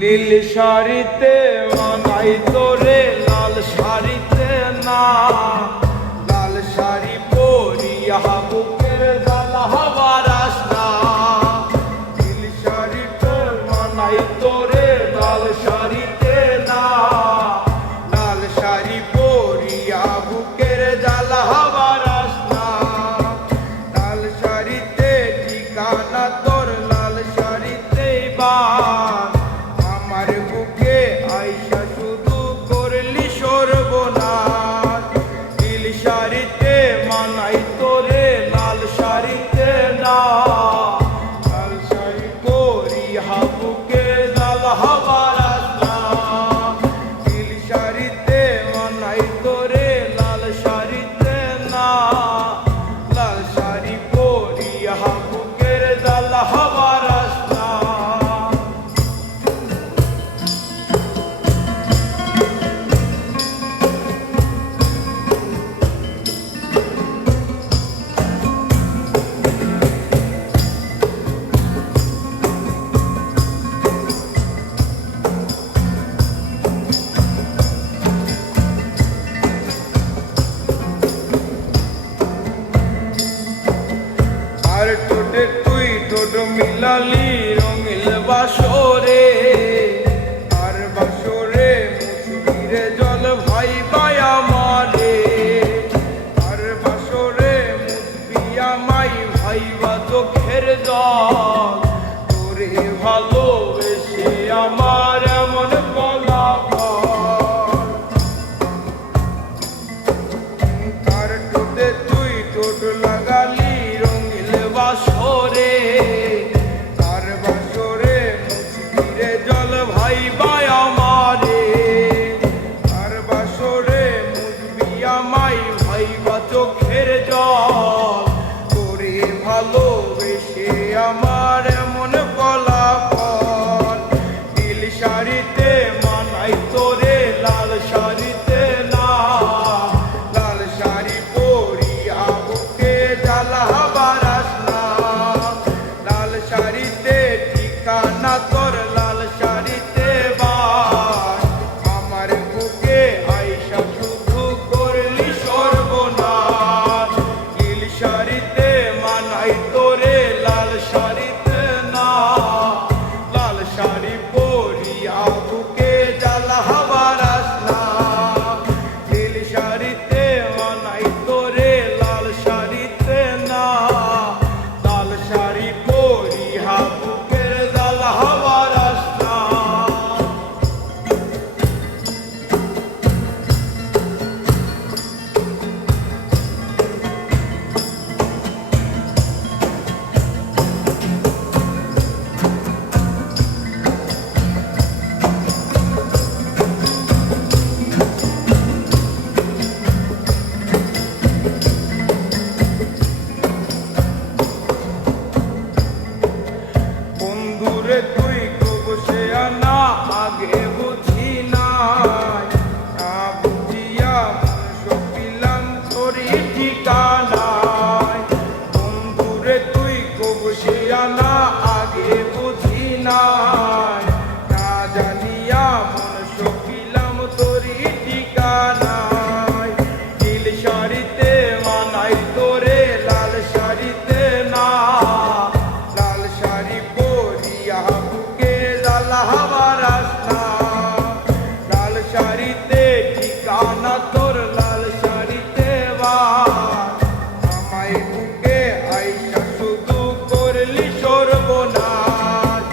নীল শাড়িতে মানাই তোরে লাল শাড়িতে না, লাল শাড়ি পরিয়া বুকের জ্বালা বারাস না। নীল শাড়িতে মানাই তোরে লাল শাড়িতে না, লাল শাড়ি পরিয়া বুকের জ্বালা বারাস না। লাল শাড়িতে ঠিকানা তোর, লাল শাড়িতে বাস। আমার বুকে আইসা শুধু করলি সর্বনাশ। নীল শাড়িতে মানাই তোরে লাল শাড়িতে না, লাল শাড়ি পরিয়া বুকে জ্বালা বারাস না। নীল শাড়িতে মানাই তোরে লাল শাড়িতে না, লাল শাড়ি পরিয়া বুকের জ্বালা বারাস না। আর ঠোঁটে তুই ঠোঁট মিলালি রঙিল বাসরে, আর বাসরে মুসবিরে জল ভাই ভাই আমারে। আর বাসরে মুসবিয়া মাই ভাইবা চোখের জল, তোরে ভালোবেসে আমার এমন ফলাফল। আর ঠোঁটে তুই ঠোঁট লাগালি রঙিল বাসরে, আর বাসরে মুসবিরে জল ভাই ভাই আমারে। আর বাসরে মুসবিয়া মাই ভাইবা চোখের জল, তোরে ভালোবেসে আমার এমন ফলাফল। নীল শাড়িতে মানাই তোরে লাল শাড়িতে না, লাল শাড়ি পরিয়া বুকে জ্বালা বারাস না। লাল শাড়িতে ঠিকানা তোর, লাল শাড়িতে বাস। আমার বুকে আইসা শুধু করলি সর্বনাশ। নীল শাড়িতে মানাই তোরে লাল শাড়িতে না, লাল শাড়ি পরিয়া বুকে জ্বালা বারাস না। নীল শাড়িতে মানাই তোরে লাল শাড়িতে না, লাল শাড়ি পরিয়া বুকের জ্বালা বারাস না। বন্ধুরে তুই কবসে আনা আগে বুঝি নাই, না বুঝিয়া মন সপিলাম তোরি ঠিকানায়। বন্ধুরে তুই কবসে আনা আগে বুঝি নাই, না জানিয়া মন সপিলাম তোরি ঠিকানায়। নীল শাড়িতে মানাই তোরে লাল শাড়িতে না, লাল শাড়ি পরিয়া বুকে জ্বালা বারাস না। লাল শাড়িতে ঠিকানা তোর, লাল শাড়িতে বাস। আমায় বুকে আইসা শুধু করলি সর্বনাশ।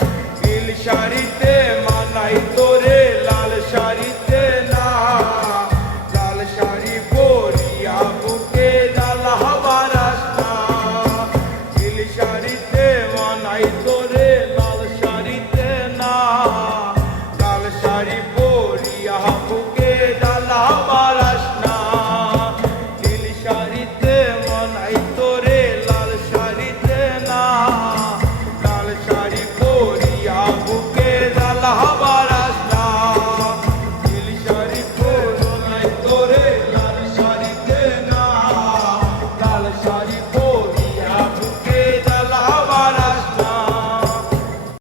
নীল শাড়ি